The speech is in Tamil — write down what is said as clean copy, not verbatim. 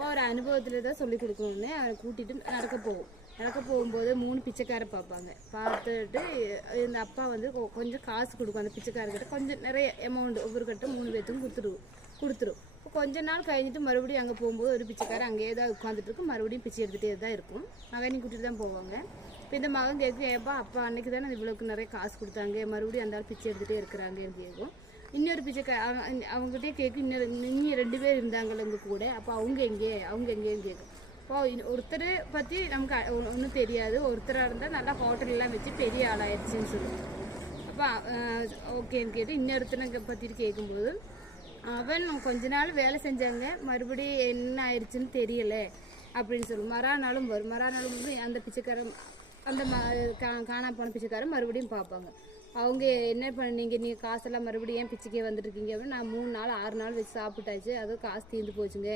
ஒரு அனுபவத்தில் தான் சொல்லி கொடுக்கணுன்னு அவரை கூட்டிகிட்டு நடக்க போகும்போது 3 பிச்சைக்காரை பார்ப்பாங்க. பார்த்துட்டு இந்த அப்பா வந்து கொஞ்சம் காசு கொடுக்கும் அந்த பிச்சைக்காரர்கிட்ட. கொஞ்சம் நிறைய அமௌண்ட் ஒவ்வொருக்கிட்ட 3 பேர்த்துக்கும் கொடுத்துரும். கொஞ்ச நாள் கழிஞ்சிட்டு மறுபடியும் அங்கே போகும்போது ஒரு பிச்சைக்காரர் அங்கேயே தான் உட்காந்துட்டு இருக்கும். மறுபடியும் பிச்சை எடுத்துகிட்டே தான் இருக்கும். மகனை கூட்டிகிட்டு தான் போவாங்க. இப்போ இந்த மகன் கேட்கும், ஏப்பா அப்பா அன்னைக்கு தானே இவ்வளோக்கு நிறைய காசு கொடுத்தாங்க, மறுபடியும் அந்த ஆள் பிச்சை எடுத்துகிட்டே இருக்கிறாங்கன்னு கேட்கும். இன்னொரு அவங்ககிட்டே கேட்கும், இன்னும் 2 பேர் இருந்தாங்களே உங்க கூட, அப்போ அவங்க எங்கேன்னு கேட்கும். ஒருத்தர் பற்றி நமக்கு ஒன்றும் தெரியாது, ஒருத்தராக இருந்தால் நல்லா ஹோட்டல்லாம் வச்சு பெரிய ஆளாயிடுச்சுன்னு சொல்லுவாங்க. அப்போ ஓகேன்னு கேட்டு இன்னொருத்தனை பற்றிட்டு கேட்கும்போது, அவன் கொஞ்ச நாள் வேலை செஞ்சாங்க, மறுபடியும் என்ன ஆயிடுச்சுன்னு தெரியல அப்படின்னு சொல்லுவோம். மறுநாளும் வந்து அந்த பிச்சைக்காரன் அந்த காணா போன பிச்சைக்காரன் மறுபடியும் பார்ப்பாங்க. அவங்க என்ன பண்ணீங்க, நீங்கள் காசெல்லாம் மறுபடியும் ஏன் பிச்சைக்கே வந்துட்டுருக்கீங்க அப்படின்னு. நான் 3 நாள் 6 நாள் வச்சு சாப்பிட்டாச்சு, அதுவும் காசு தீர்ந்து போச்சுங்க